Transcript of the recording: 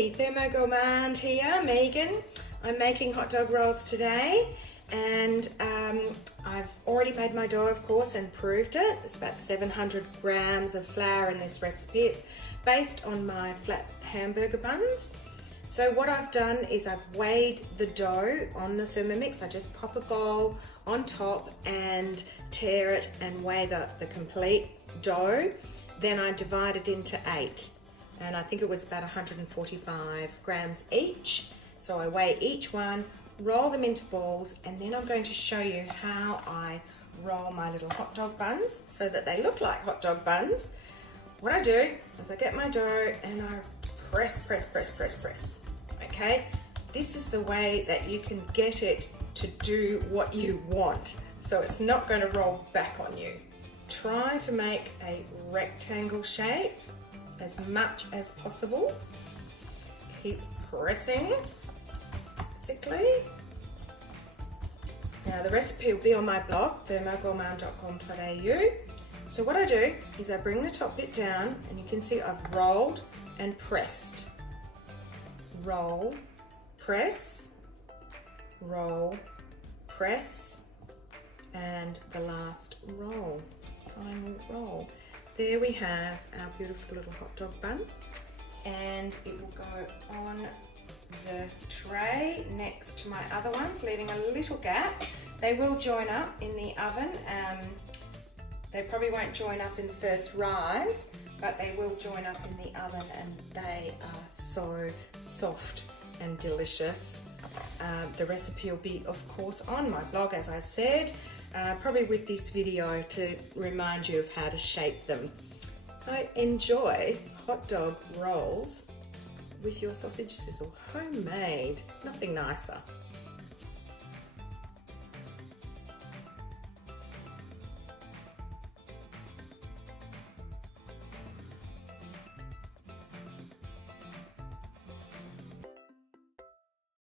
Hey, Thermo Gourmand here, Megan. I'm making hot dog rolls today, and I've already made my dough, of course, and proved it. It's about 700 grams of flour in this recipe. It's based on my flat hamburger buns. So what I've done is I've weighed the dough on the Thermomix. I just pop a bowl on top and tear it and weigh the complete dough. Then I divide it into 8. And I think it was about 145 grams each. So I weigh each one, roll them into balls, and then I'm going to show you how I roll my little hot dog buns so that they look like hot dog buns. What I do is I get my dough and I press. Okay, this is the way that you can get it to do what you want. So it's not going to roll back on you. Try to make a rectangle shape as much as possible. Keep pressing, basically. Now the recipe will be on my blog, thermogourmand.com.au. So what I do is I bring the top bit down, and you can see I've rolled and pressed. Roll, press, roll, press, and the last roll, final roll. There we have our beautiful little hot dog bun, and it will go on the tray next to my other ones, leaving a little gap. They will join up in the oven. They probably won't join up in the first rise, but they will join up in the oven, and they are so soft and delicious. The recipe will be, of course, on my blog, as I said. Probably with this video to remind you of how to shape them. So enjoy hot dog rolls with your sausage sizzle, homemade, nothing nicer.